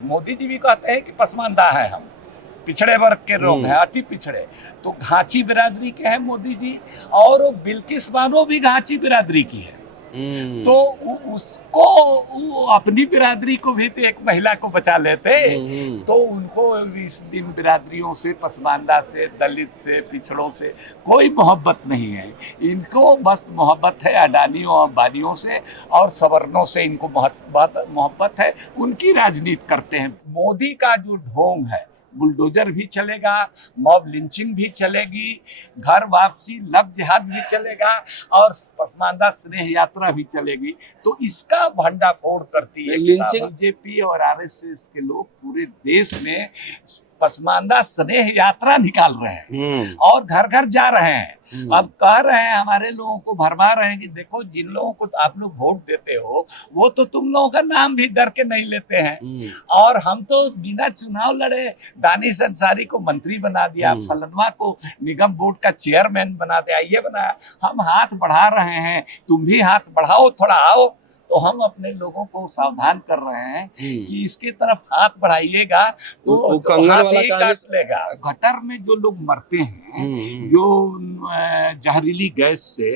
मोदी जी भी कहते हैं कि पसमानदा है हम, पिछड़े वर्ग के लोग हैं, अति पिछड़े। तो घाची बिरादरी के हैं मोदी जी, और वो बिल्किस बानो भी घाची बिरादरी की है। तो उसको अपनी बिरादरी को भी तो एक महिला को बचा लेते, तो उनको इन बिरादरियों से, पसमानदा से, दलित से, पिछड़ों से कोई मोहब्बत नहीं है। इनको बस मोहब्बत है अडानियों अंबानियों से और सवर्णों से, इनको बहुत मोहब्बत है। उनकी राजनीति करते हैं। मोदी का जो ढोंग है, बुलडोजर भी चलेगा, मॉब लिंचिंग भी चलेगी, घर वापसी, लव जिहाद भी चलेगा, और पसमानदा स्नेह यात्रा भी चलेगी। तो इसका भंडाफोड़ करती है बीजेपी और आरएसएस के लोग। पूरे देश में पसमानदा स्नेह यात्रा निकाल रहे हैं और घर घर जा रहे हैं। अब कह रहे हैं, हमारे लोगों को भरमा रहे हैं कि देखो, जिन लोगों को आप लोग वोट देते हो वो तो तुम लोगों का नाम भी डर के नहीं लेते हैं, और हम तो बिना चुनाव लड़े दानिश अंसारी को मंत्री बना दिया, फलनवा को निगम बोर्ड का चेयरमैन बना दिया, ये बनाया। हम हाथ बढ़ा रहे हैं, तुम भी हाथ बढ़ाओ, थोड़ा आओ। तो हम अपने लोगों को सावधान कर रहे हैं कि इसकी तरफ हाथ बढ़ाइएगा तो हाथ ही काट लेगा। गटर में जो लोग मरते हैं, जो जहरीली गैस से,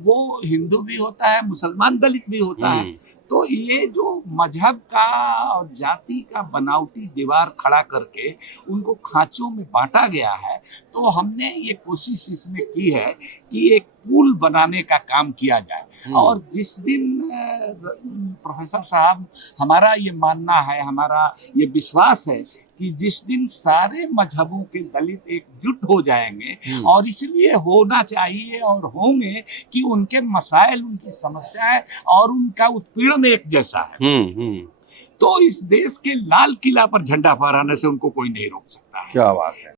वो हिंदू भी होता है, मुसलमान, दलित भी होता है। तो ये जो मजहब का और जाति का बनावटी दीवार खड़ा करके उनको खांचों में बांटा गया है, तो हमने ये कोशिश इसमें की है कि एक पुल बनाने का काम किया जाए। और जिस दिन प्रोफेसर साहब, हमारा ये मानना है, हमारा ये विश्वास है कि जिस दिन सारे मजहबों के दलित एकजुट हो जाएंगे, और इसलिए होना चाहिए और होंगे कि उनके मसाइल, उनकी समस्याएं और उनका उत्पीड़न एक जैसा है, तो इस देश के लाल किला पर झंडा फहराने से उनको कोई नहीं रोक सकता है। क्या बात है।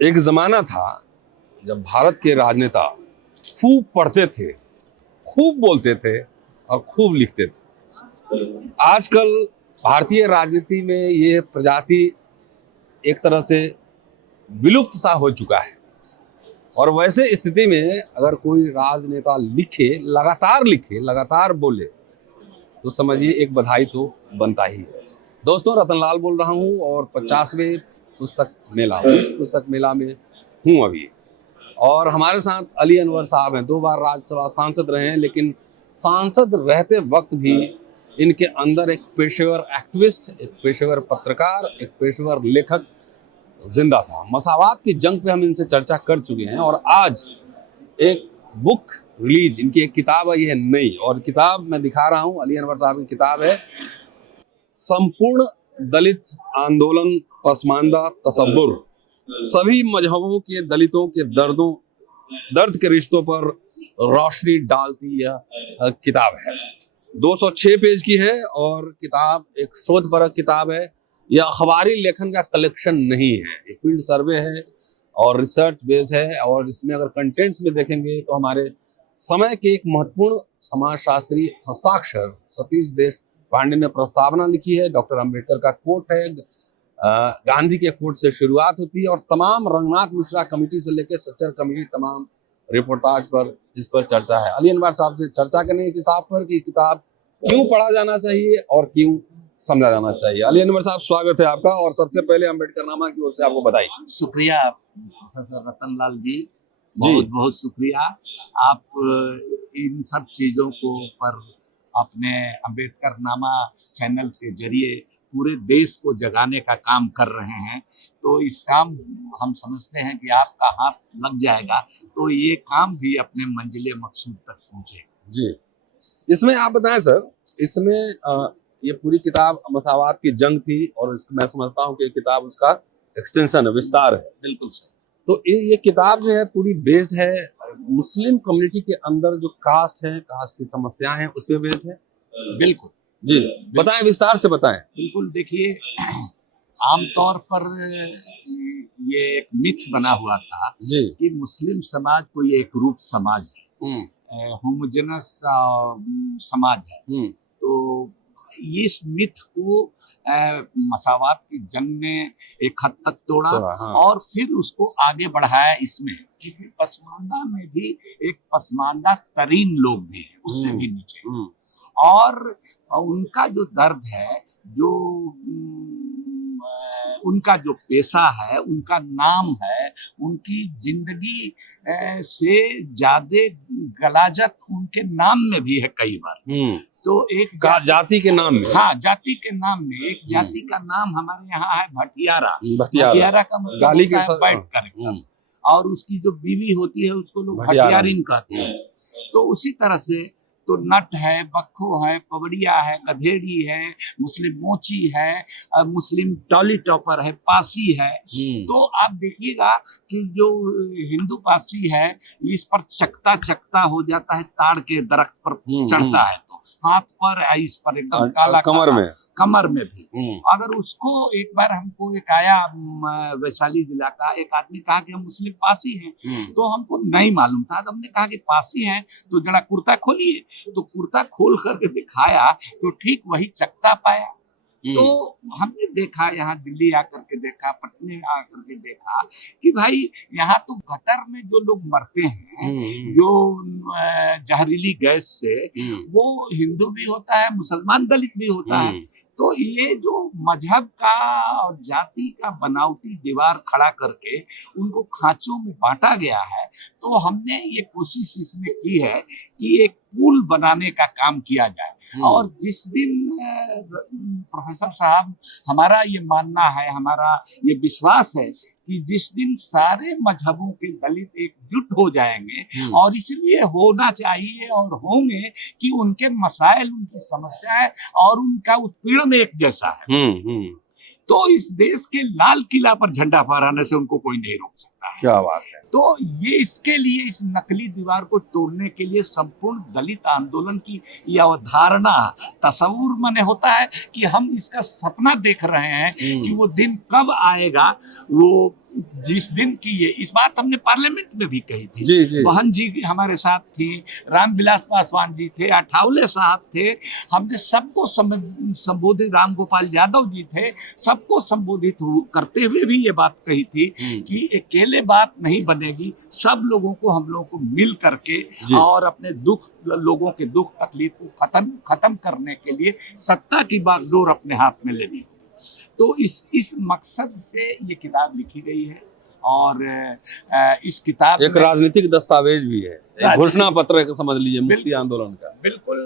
एक जमाना था जब भारत के राजनेता खूब पढ़ते थे, खूब बोलते थे और खूब लिखते थे। आजकल भारतीय राजनीति में ये प्रजाति एक तरह से विलुप्त सा हो चुका है, और वैसे स्थिति में अगर कोई राजनेता लिखे, लगातार बोले, तो समझिए एक बधाई तो बनता ही है। दोस्तों, रतनलाल बोल रहा हूँ और 50वें पुस्तक मेला, विश्व पुस्तक मेला में हूँ अभी। और हमारे साथ अली अनवर साहब हैं, 2 बार राज्यसभा सांसद रहे हैं, लेकिन सांसद रहते वक्त भी इनके अंदर एक पेशेवर एक्टिविस्ट, एक पेशेवर पत्रकार, एक पेशेवर लेखक जिंदा था। मसावात की जंग पे हम इनसे चर्चा कर चुके हैं, और आज एक बुक रिलीज, इनकी एक किताब आई है नई, और किताब मैं दिखा रहा हूँ, अली अनवर साहब की किताब है संपूर्ण दलित आंदोलन पसमानदा तसव्वुर। सभी मजहबों के दलितों के दर्द के रिश्तों पर रोशनी डालती यह किताब है। 206 पेज की है, और किताब एक शोधपरक किताब है। यह अखबारी लेखन का कलेक्शन नहीं है, एक फील्ड सर्वे है और रिसर्च बेस्ड है। और इसमें अगर कंटेंट्स में देखेंगे तो हमारे समय के एक महत्वपूर्ण समाजशास्त्री हस्ताक्षर सतीश देशपांडे ने प्रस्तावना लिखी है। डॉक्टर अंबेडकर का कोट है, गांधी के कोट से शुरुआत होती है, और तमाम रंगनाथ मिश्रा कमेटी से लेकर सच्चर कमेटी तमाम रिपोर्टाज पर इस पर चर्चा है। अली अनवर साहब से चर्चा करने की किताब पर कि किताब क्यों पढ़ा जाना चाहिए और क्यों समझा जाना चाहिए। अली अनवर साहब, स्वागत है आपका, और सबसे पहले अम्बेडकर नामा की ओर से आपको बधाई। शुक्रिया प्रोफेसर रतनलाल जी, बहुत बहुत शुक्रिया। आप इन सब चीजों को पर अपने अम्बेडकर नामा चैनल के जरिए पूरे देश को जगाने का काम कर रहे हैं। तो इस काम, हम समझते हैं कि आपका हाथ लग जाएगा तो ये काम भी अपने मंजिले मकसूद तक पहुंचे। जी, इसमें आप बताएं सर, इसमें ये पूरी किताब मसावात की जंग थी, और मैं समझता हूँ कि किताब उसका एक्सटेंशन है, विस्तार है। बिल्कुल सर। तो ये किताब जो है पूरी बेस्ड है मुस्लिम कम्युनिटी के अंदर जो कास्ट है, कास्ट की समस्याएं हैं, उस पर बेस्ड है। बिल्कुल जी, बताएं, विस्तार से बताएं। बिल्कुल, देखिए, आमतौर पर ये एक मिथ बना हुआ था कि मुस्लिम समाज कोई एक रूप समाज है, होमोजेनस समाज है। तो इस मिथ को मसावात की जंग ने एक हद तक तोड़ा हाँ। और फिर उसको आगे बढ़ाया इसमें, क्योंकि पसमानदा में भी एक पसमानदा तरीन लोग भी हैं, उससे भी नीचे, और उनका जो दर्द है, जो उनका जो पेशा है, उनका नाम है, उनकी जिंदगी से ज्यादा गलाजत उनके नाम में भी है कई बार। तो एक जाति के नाम में, हाँ, जाति के नाम में, एक जाति का नाम हमारे यहाँ है भटियारा। भटियारा का मतलब गाली होता है बैठ कर, और उसकी जो बीवी होती है उसको लोग भटियारिन कहते हैं। तो उसी तरह से तो नट है, बक्खो है, पवड़िया है, गधेड़ी है, मुस्लिम मोची है, मुस्लिम टॉली टॉपर है, पासी है। तो आप देखिएगा कि जो हिंदू पासी है इस पर चकता चकता हो जाता है, ताड़ के दरख्त पर चढ़ता है तो हाथ पर, इस पर एकदम काला कमर में भी। अगर उसको एक बार हमको एक आया वैशाली जिला का एक आदमी कहा कि हम मुस्लिम पासी हैं, तो हमको नहीं मालूम था। तो हमने कहा कि पासी हैं तो जरा कुर्ता खोलिए, तो कुर्ता खोल करके दिखाया तो ठीक वही चकता पाया। तो हमने देखा, यहाँ दिल्ली आकर के देखा, पटने आकर के देखा कि भाई यहाँ तो गटर में जो लोग मरते हैं, जो जहरीली गैस से, वो हिंदू भी होता है, मुसलमान दलित भी होता है। तो ये जो मजहब का और जाति का बनावटी दीवार खड़ा करके उनको खांचों में बांटा गया है, तो हमने ये कोशिश इसमें की है कि एक पुल बनाने का काम किया जाए। और जिस दिन प्रोफेसर साहब, हमारा ये मानना है, हमारा ये विश्वास है कि जिस दिन सारे मजहबों के दलित एकजुट हो जाएंगे, और इसलिए होना चाहिए और होंगे कि उनके मसाइल, उनकी समस्याएं और उनका उत्पीड़न एक जैसा है, तो इस देश के लाल किला पर झंडा फहराने से उनको कोई नहीं रोक सकता है। क्या बात है। तो ये इसके लिए, इस नकली दीवार को तोड़ने के लिए संपूर्ण दलित आंदोलन की यह अवधारणा, तस्वुर माने होता है कि हम इसका सपना देख रहे हैं कि वो दिन कब आएगा, वो जिस दिन की ये इस बात हमने पार्लियामेंट में भी कही थी। जी। बहन जी हमारे साथ थी, रामविलास पासवान जी थे, अठावले साहब थे, हमने सबको संबोधित, राम गोपाल यादव जी थे, सबको संबोधित करते हुए भी ये बात कही थी कि अकेले बात नहीं बनेगी, सब लोगों को, हम लोगों को मिल करके और अपने दुख, लोगों के दुख तकलीफ को खत्म करने के लिए सत्ता की बागडोर अपने हाथ में लेनी। तो इस मकसद से ये किताब लिखी गई है। और इस किताब एक राजनीतिक दस्तावेज भी है, एक घोषणा पत्र समझ लीजिए मुक्ति आंदोलन का। बिल्कुल।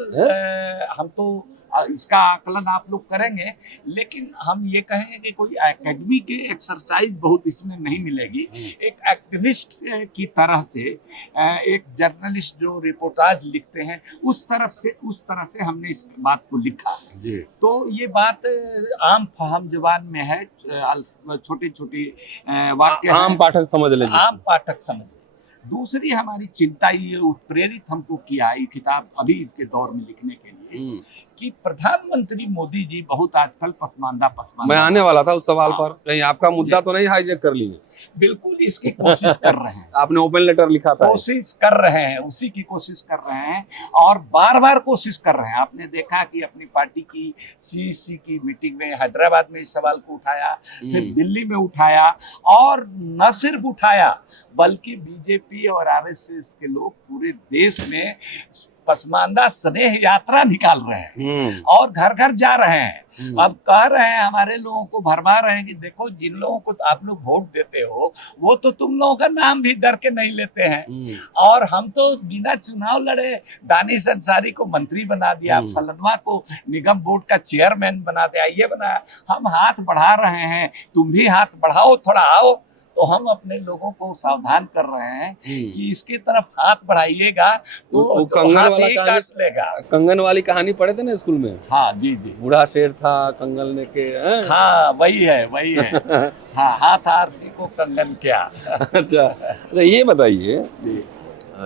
हम तो इसका आकलन आप लोग करेंगे, लेकिन हम ये कहेंगे कि कोई एकेडमी के एक्सरसाइज बहुत इसमें नहीं मिलेगी। एक एक्टिविस्ट की तरह से, एक जर्नलिस्ट जो रिपोर्टाज लिखते हैं उस तरह से हमने इस बात को लिखा जी। तो ये बात आम फहम जुबान में है, छोटी छोटी वाक्य, आम पाठक समझ ले, आम पाठक समझ। दूसरी हमारी चिंता ये उत्प्रेरित हमको किया ये किताब अभी के दौर में लिखने के लिए कि प्रधानमंत्री मोदी जी बहुत आजकल पसमानदा मैं आने वाला था उस सवाल पर, कहीं आपका मुद्दा तो नहीं हाईजैक कर लिए। बिल्कुल इसकी कोशिश कर रहे हैं। आपने ओपन लेटर लिखा था, कोशिश कर रहे हैं, उसी की कोशिश कर रहे हैं और बार बार कोशिश कर रहे हैं। आपने देखा कि अपनी पार्टी की सीईसी की मीटिंग में हैदराबाद में इस सवाल को उठाया, फिर दिल्ली में उठाया, और न सिर्फ उठाया बल्कि बीजेपी और आरएसएस के लोग पूरे देश में पसमानदा स्नेह यात्रा निकाल रहे हैं और घर घर जा रहे हैं। अब कह रहे हैं, हमारे लोगों को भरमा रहे हैं कि देखो, जिन लोगों को आप लोग वोट देते हो वो तो तुम लोगों का नाम भी डर के नहीं लेते हैं, और हम तो बिना चुनाव लड़े दानिश अंसारी को मंत्री बना दिया, फलनवा को निगम बोर्ड का चेयरमैन बना दिया, ये बनाया। हम हाथ बढ़ा रहे हैं, तुम भी हाथ बढ़ाओ, थोड़ा आओ। तो हम अपने लोगों को सावधान कर रहे हैं कि इसकी तरफ हाथ बढ़ाइएगा तो कंगन वाला काट लेगा। कंगन वाली कहानी पढ़े थे ना स्कूल में? हाँ जी जी। बूढ़ा शेर था कंगन ने के, हाँ वही है। हाँ, हाथ आरसी को कंगन क्या। अच्छा, तो ये बताइए,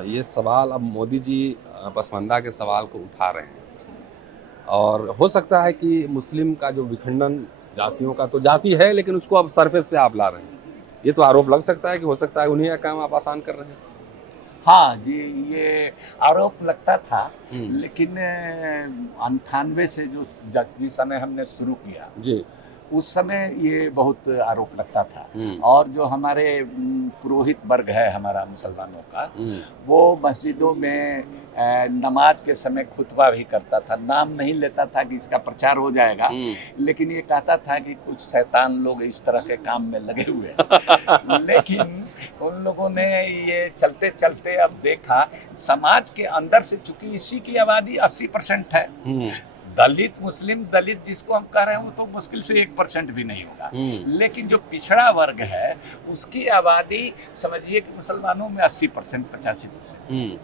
ये सवाल अब मोदी जी पसमानदा के सवाल को उठा रहे हैं, और हो सकता है कि मुस्लिम का जो विखंडन, जातियों का तो जाति है लेकिन उसको अब सरफेस पे आप ला रहे हैं, ये तो आरोप लग सकता है कि हो सकता है उन्हीं का काम आप आसान कर रहे हैं। हाँ जी, ये आरोप लगता था, हम्म। लेकिन 98 से जिस समय हमने शुरू किया जी। उस समय ये बहुत आरोप लगता था। हम्म। और जो हमारे पुरोहित वर्ग है हमारा मुसलमानों का, हम्म। वो मस्जिदों में नमाज के समय खुतबा भी करता था। नाम नहीं लेता था कि इसका प्रचार हो जाएगा, हम्म। लेकिन ये कहता था कि कुछ शैतान लोग इस तरह के काम में लगे हुए हैं। लेकिन उन लोगों ने ये चलते चलते अब देखा समाज के अंदर से, चूंकि इसी की आबादी 80% है, हम्म। दलित मुस्लिम दलित जिसको हम कह रहे हैं वो तो मुश्किल से 1% भी नहीं होगा। हम्म। लेकिन जो पिछड़ा वर्ग है उसकी आबादी समझिए कि मुसलमानों में 80% 85%। हम्म।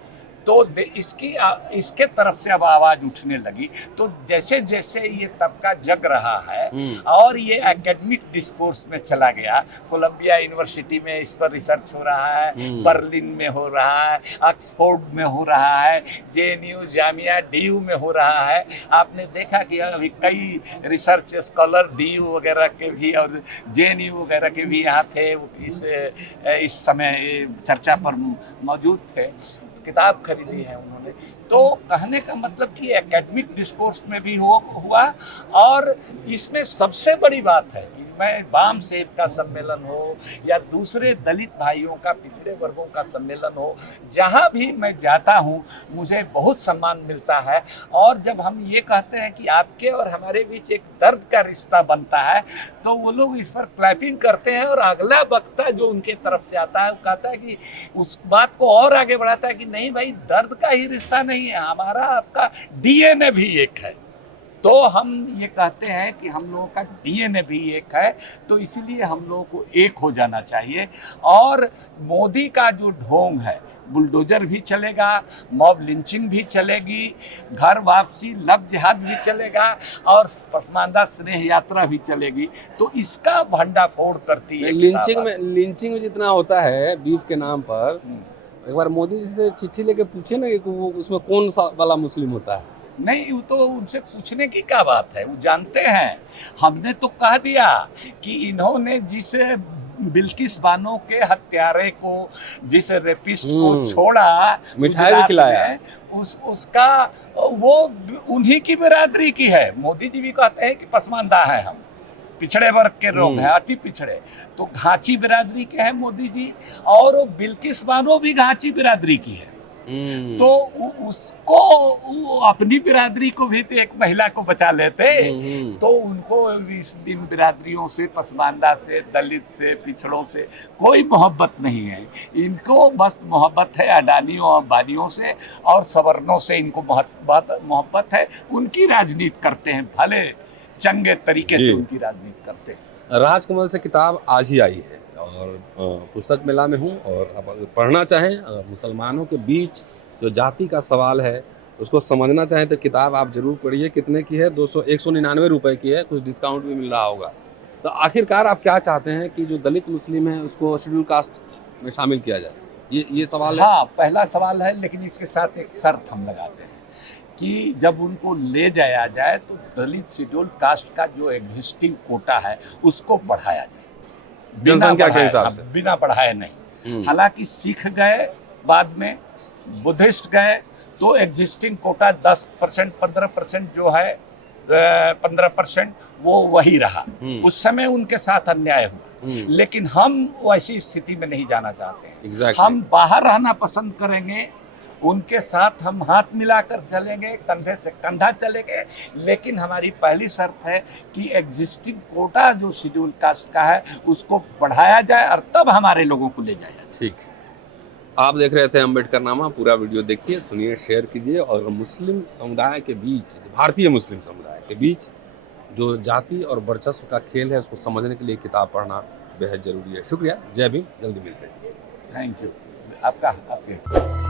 तो इसके तरफ से अब आवाज उठने लगी। तो जैसे जैसे ये तबका जग रहा है हम्म। और ये एकेडमिक डिस्कोर्स में चला गया, कोलंबिया यूनिवर्सिटी में इस पर रिसर्च हो रहा है, हम्म। बर्लिन में हो रहा है, ऑक्सफोर्ड में हो रहा है, जेएनयू जामिया डीयू में हो रहा है। आपने देखा कि अभी कई रिसर्च स्कॉलर डीयू वगैरह के भी और जेएनयू वगैरह के भी यहाँ थे, वो इस समय चर्चा पर मौजूद थे, किताब खरीदी है उन्होंने। तो कहने का मतलब कि एकेडमिक डिस्कोर्स में भी हुआ। और इसमें सबसे बड़ी बात है कि मैं वाम सेव का सम्मेलन हो या दूसरे दलित भाइयों का, पिछड़े वर्गों का सम्मेलन हो, जहाँ भी मैं जाता हूँ मुझे बहुत सम्मान मिलता है। और जब हम ये कहते हैं कि आपके और हमारे बीच एक दर्द का रिश्ता बनता है, तो वो लोग इस पर क्लैपिंग करते हैं। और अगला वक्ता जो उनके तरफ से आता है वो कहता है कि उस बात को और आगे बढ़ाता है कि नहीं भाई, दर्द का ही रिश्ता नहीं है, हमारा आपका डीएनए भी एक है। तो हम ये कहते हैं कि हम लोगों का डीएनए भी एक है, तो इसीलिए हम लोगों को एक हो जाना चाहिए। और मोदी का जो ढोंग है, बुलडोजर भी चलेगा, मॉब लिंचिंग भी चलेगी, घर वापसी लव जिहाद भी चलेगा और पसमानदा स्नेह यात्रा भी चलेगी। तो इसका भंडाफोड़ करती है लिंचिंग में जितना होता है बीफ के नाम पर, एक बार मोदी जी से चिट्ठी लेके पूछे ना कि वो उसमें कौन सा वाला मुस्लिम होता है। नहीं, वो तो उनसे पूछने की क्या बात है, वो जानते हैं। हमने तो कह दिया कि इन्होंने जिस बिल्किस बानो के हत्यारे को, जिस रेपिस्ट को छोड़ा, मिठाई भी खिलाया, उसका वो उन्हीं की बिरादरी की है। मोदी जी भी कहते हैं कि पसमानदा है, हम पिछड़े वर्ग के लोग हैं, अति पिछड़े। तो घाची बिरादरी के हैं मोदी जी, और वो बिल्किस बानो भी घाची बिरादरी की है। तो उसको अपनी बिरादरी को भी तो एक महिला को बचा लेते। तो उनको इन बिरादरियों से, पसमानदा से, दलित से, पिछड़ों से कोई मोहब्बत नहीं है। इनको बस मोहब्बत है अडानियों और अंबानियों से और सवर्णों से, इनको मोहब्बत है। उनकी राजनीति करते हैं, भले चंगे तरीके से उनकी राजनीति करते हैं। राजकमल से किताब आज ही आई है और पुस्तक मेला में हूँ, और आप अगर पढ़ना चाहें, अगर मुसलमानों के बीच जो जाति का सवाल है उसको समझना चाहें तो किताब आप जरूर पढ़िए। कितने की है? 199 रुपए की है, कुछ डिस्काउंट भी मिल रहा होगा। तो आखिरकार आप क्या चाहते हैं कि जो दलित मुस्लिम है उसको शेड्यूल कास्ट में शामिल किया जाए, ये सवाल है? हाँ, पहला सवाल है, लेकिन इसके साथ एक शर्त हम लगाते हैं कि जब उनको ले जाया जाए तो दलित शेड्यूल कास्ट का जो एग्जिस्टिंग कोटा है उसको बढ़ाया जाए, जनसंख्या के हिसाब से, बिना बढ़ाए नहीं। हालांकि सिख गए, बाद में बुद्धिस्ट गए, तो एग्जिस्टिंग कोटा 10% 15% जो है, 15% वो वही रहा। उस समय उनके साथ अन्याय हुआ, लेकिन हम वैसी स्थिति में नहीं जाना चाहते हैं। हम बाहर रहना पसंद करेंगे, उनके साथ हम हाथ मिलाकर चलेंगे, कंधे से कंधा चलेंगे। लेकिन हमारी पहली शर्त है कि एग्जिस्टिंग कोटा जो शेड्यूल कास्ट का है उसको बढ़ाया जाए और तब हमारे लोगों को ले जाया जाए। ठीक है। आप देख रहे थे अम्बेडकरनामा, पूरा वीडियो देखिए, सुनिए, शेयर कीजिए। और मुस्लिम समुदाय के बीच, भारतीय मुस्लिम समुदाय के बीच जो जाति और वर्चस्व का खेल है उसको समझने के लिए किताब पढ़ना बेहद जरूरी है। शुक्रिया, जय भीम, जल्दी मिलते हैं। Thank you. आपके